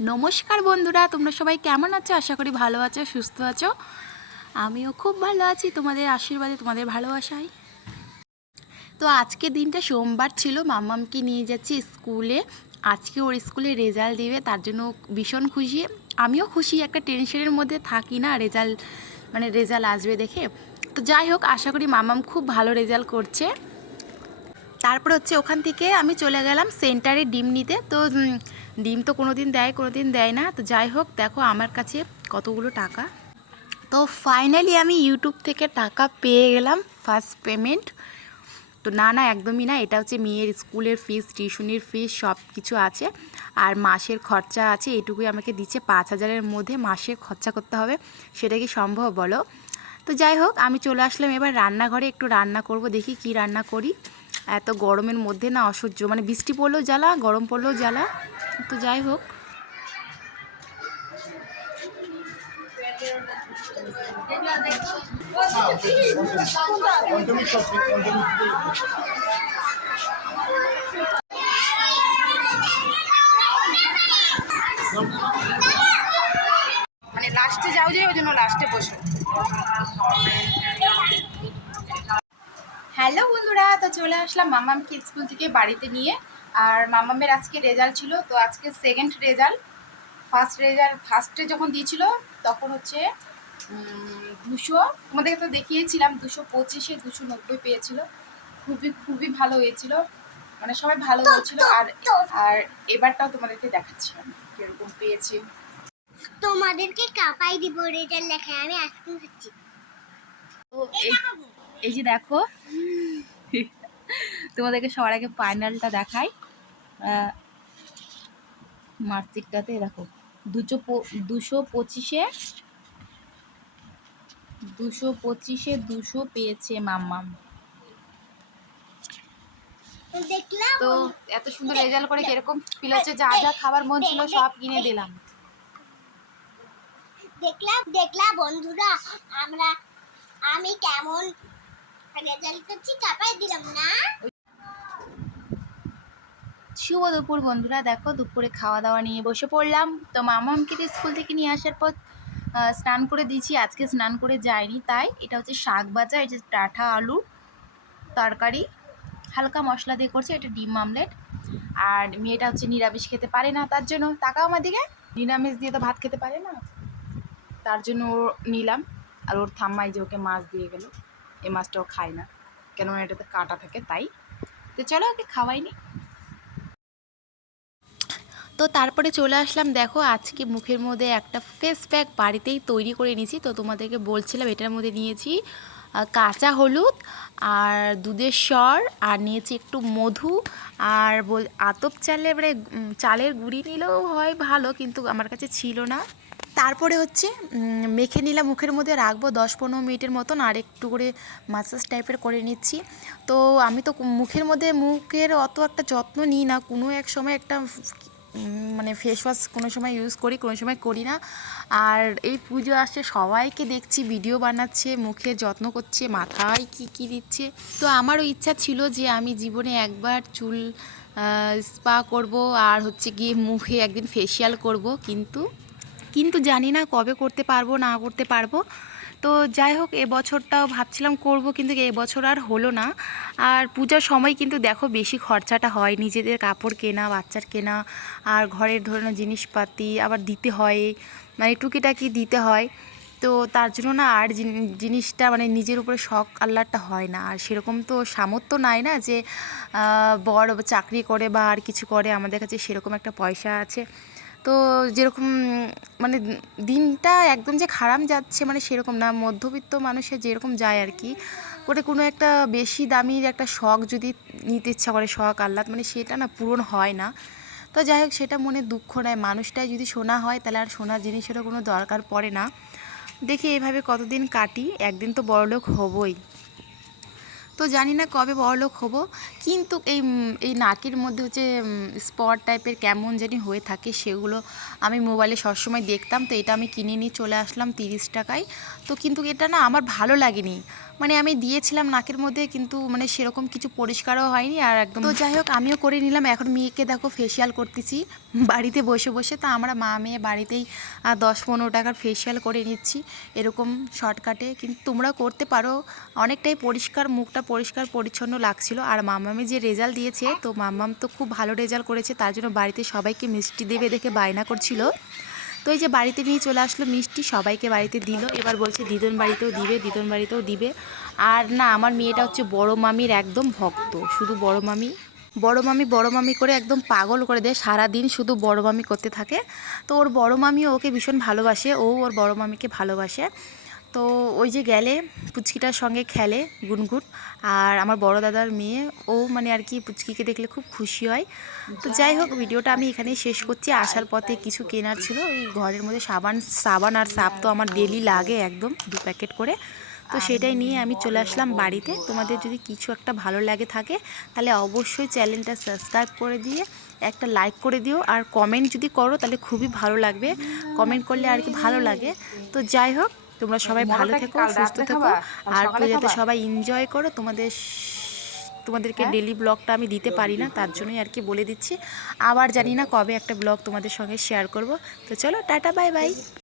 নমস্কার বন্ধুরা, তোমরা সবাই কেমন আছো? আশা করি ভালো আছো, সুস্থ আছো। আমিও খুব ভালো আছি তোমাদের আশীর্বাদে, তোমাদের ভালোবাসায়। তো আজকে দিনটা সোমবার ছিল, মাম্মামকে নিয়ে যাচ্ছি স্কুলে। আজকে ওর স্কুলে রেজাল্ট দেবে, তার জন্য ভীষণ খুশি। আমিও খুশি, একটা টেনশনের মধ্যে থাকি না রেজাল্ট আসবে দেখে। তো যাই হোক, আশা করি মাম্মাম খুব ভালো রেজাল্ট করছে। তারপর হচ্ছে ওখান থেকে আমি চলে গেলাম সেন্টারে ডিম নিতে। তো ডিম তো কোনো দিন দেয় না। তো যাই হোক, দেখো আমার কাছে কতগুলো টাকা। তো ফাইনালি আমি ইউটিউব থেকে টাকা পেয়ে গেলাম, ফার্স্ট পেমেন্ট। তো না একদমই না, এটা হচ্ছে মেয়ের স্কুলের ফিস, টিউশনির ফিস সব কিছু আছে। আর মাসের খরচা আছে, এটুকুই আমাকে দিচ্ছে। 5,000-এর মধ্যে মাসে খরচা করতে হবে। সেটা কি সম্ভব বলো? তো যাই হোক, আমি চলে আসলাম এবার রান্নাঘরে, একটু রান্না করব, দেখি কি রান্না করি। এত গরমের মধ্যে না অসহ্য, বৃষ্টি পড়লেও জ্বালা, গরম পড়লেও জ্বালা। তো যাই হোক, লাস্টে যাও যে, ওই জন্য লাস্টে বসো। হ্যালো বন্ধুরা, তো চলে আসলাম মাম্মামকে স্কুল থেকে বাড়িতে নিয়ে। আর মাম্মামের আজকে রেজাল্ট ছিল, তো আজকে সেকেন্ড রেজাল্ট। ফার্স্টে যখন দিয়েছিল তখন হচ্ছে 200, তোমাদেরকে তো দেখিয়েছিলাম, 225-এ 290 পেয়েছিল। খুবই খুবই ভালো হয়েছিল, সবাই ভালো হয়েছিল। আর আর এবারটাও তোমাদেরকে দেখাচ্ছি আমি কিরকম পেয়েছি। তোমাদেরকে কাপাই দিব রেজাল্ট লেখায়, আমি আইসক্রিম খাচ্ছি। তো এই যে দেখো, তোমাদেরকে সবার আগে ফাইনালটা দেখাই। মার্কশিটটাতে দেখো 225-এ 200 পেয়েছে মাম্মাম। দেখলাম তো এত সুন্দর রেজাল্ট করে কিরকম ফিল হচ্ছে? যা যা খাবার মন ছিল সব কিনে দিলাম। দেখলাম বন্ধুরা, আমি কেমন রেজাল্ট করছি, কাপাই দিলাম না। শুভ দুপুর বন্ধুরা, দেখো দুপুরে খাওয়া দাওয়া নিয়ে বসে পড়লাম। তো মামামকে তো স্কুল থেকে নিয়ে আসার পর স্নান করে দিয়েছি। আজকে স্নান করে যায়নি, তাই এটা হচ্ছে শাক ভাজা, এটা ডাঁটা আলু তরকারি, হালকা মশলা দিয়ে করছে। এটা ডিম আমলেট। আর মেয়েটা হচ্ছে নিরামিষ খেতে পারে না, তার জন্য তাকাও আমার দিকে, নিরামিষ দিয়ে তো ভাত খেতে পারে না, তার জন্য ও নিলাম। আর ওর ঠাম্মাই যে ওকে মাছ দিয়ে গেল, এই মাছটাও খায় না, কেননা এটাতে কাঁটা থাকে তাই। তো চলো ওকে খাওয়াইনি। তো তারপরে চলে আসলাম, দেখো আজকে মুখের মধ্যে একটা ফেস প্যাক বাড়িতেই তৈরি করে নিয়েছি। তো তোমাদেরকে বলছিলাম, এটার মধ্যে নিয়েছি কাঁচা হলুদ আর দুধের স্বর, আর নিয়েছি একটু মধু, আর আতপ চালের চালের গুঁড়ি নিলেও হয় ভালো, কিন্তু আমার কাছে ছিল না। তারপরে হচ্ছে মেখে নিলাম, মুখের মধ্যে রাখবো 10-15 মিনিটের মতন, আর একটু করে মাসাজ টাইপের করে নিচ্ছি। তো আমি তো মুখের অত একটা যত্ন নিই না, কোনো এক সময় একটা ফেস ওয়াশ কোনো সময় ইউজ করি, কোনো সময় করি না। আর এই পুজো আসছে, সবাইকে দেখছি ভিডিও বানাচ্ছে, মুখের যত্ন করছে, মাথায় কী দিচ্ছে। তো আমারও ইচ্ছা ছিল যে আমি জীবনে একবার চুল স্পা করব, আর হচ্ছে গিয়ে মুখে একদিন ফেসিয়াল করব, কিন্তু জানি না কবে করতে পারবো না করতে পারবো। তো যাই হোক, এবছরটাও ভাবছিলাম করব, কিন্তু এবছর আর হলো না। আর পূজার সময় কিন্তু দেখো বেশি খরচাটা হয়, নিজেদের কাপড় কেনা, বাচ্চার কেনা, আর ঘরের ধরনের জিনিসপাতি আবার দিতে হয়, টুকিটাকি দিতে হয়। তো তার জন্য না আর জিনিসটা নিজের উপরে শখ আহ্লাদটা হয় না। আর সেরকম তো সামর্থ্য নাই না যে বড় চাকরি করে বা আর কিছু করে, আমাদের কাছে সেরকম একটা পয়সা আছে। তো যেরকম মানে দিনটা একদম যে খারাপ যাচ্ছে সেরকম না, মধ্যবিত্ত মানুষের যেরকম যায় আর কি, করে কোনো একটা বেশি দামির একটা শখ যদি নিতে ইচ্ছা করে, শখ আহ্লাদ সেটা না পূরণ হয় না। তো যাই হোক, সেটা মনে দুঃখ নেয়, মানুষটাই যদি সোনা হয় তাহলে আর সোনার জিনিসেরও কোনো দরকার পড়ে না। দেখি এভাবে কতদিন কাটি, একদিন তো বড়লোক হবই। তো জানি না কবে বড়লোক হব, কিন্তু এই নাকের মধ্যে হচ্ছে স্পট টাইপের কেমন জানি হয়ে থাকে, সেগুলো আমি মোবাইলে সবসময় দেখতাম। তো এটা আমি কিনে নিয়ে চলে আসলাম 30 টাকায়। তো কিন্তু এটা না আমার ভালো লাগেনি, মানে আমি দিয়েছিলাম নাকের মধ্যে, কিন্তু মানে সেরকম কিছু পরিষ্কারও হয়নি আর একদম। তো যাই হোক আমিও করে নিলাম। এখন মেয়েকে দেখো ফেসিয়াল করতেছি বাড়িতে বসে বসে। তো আমরা মা মেয়ে বাড়িতেই 10-15 টাকার ফেসিয়াল করে নিচ্ছি এরকম শর্টকাটে। কিন্তু তোমরা করতে পারো, অনেকটাই পরিষ্কার, মুখটা পরিষ্কার পরিচ্ছন্ন লাগছিল। আর মাম্মামি যে রেজাল্ট দিয়েছে, তো মাম্মাম তো খুব ভালো রেজাল্ট করেছে, তার জন্য বাড়িতে সবাইকে মিষ্টি দেবে দেখে বায়না করছিল। তো এই যে বাড়িতে নিয়ে চলে আসলো মিষ্টি, সবাইকে বাড়িতে দিল। এবার বলছে দিদন বাড়িতেও দিবে, দিদন বাড়িতেও দিবে। আর না, আমার মেয়েটা হচ্ছে বড় মামির একদম ভক্ত, শুধু বড় মামি বড় মামি বড় মামি করে একদম পাগল করে দেয়, সারাদিন শুধু বড় মামি করতে থাকে। তো ওর বড় মামিও ওকে ভীষণ ভালোবাসে, ও ওর বড় মামিকে ভালোবাসে। তো ওই যে গেলে পুচকিটার সঙ্গে খেলে গুনগুন। আর আমার বড় দাদার মেয়ে, ও মানে আর কি পুচকিকে দেখলে খুব খুশি হয়। তো যাই হোক, ভিডিওটা আমি এখানেই শেষ করছি। আসার পথে কিছু কেনার ছিল, ওই ঘরের মধ্যে সাবান আর সাপ তো আমার ডেলি লাগে একদম 2 প্যাকেট করে। তো সেটাই নিয়ে আমি চলে আসলাম বাড়িতে। তোমাদের যদি কিছু একটা ভালো লাগে থাকে তাহলে অবশ্যই চ্যানেলটা সাবস্ক্রাইব করে দিয়ে একটা লাইক করে দিও। আর কমেন্ট যদি করো তাহলে খুবই ভালো লাগবে, কমেন্ট করলে আর কি ভালো লাগে। তো যাই হোক, তোমরা সবাই ভালো থেকো, সুস্থ থেকো, আর পুজোতে সবাই এনজয় করো। তোমাদেরকে ডেলি ব্লগটা আমি দিতে পারি না, তার জন্যই আর কি বলে দিচ্ছি। আবার জানি না কবে একটা ব্লগ তোমাদের সঙ্গে শেয়ার করব। তো চলো টাটা, বাই বাই।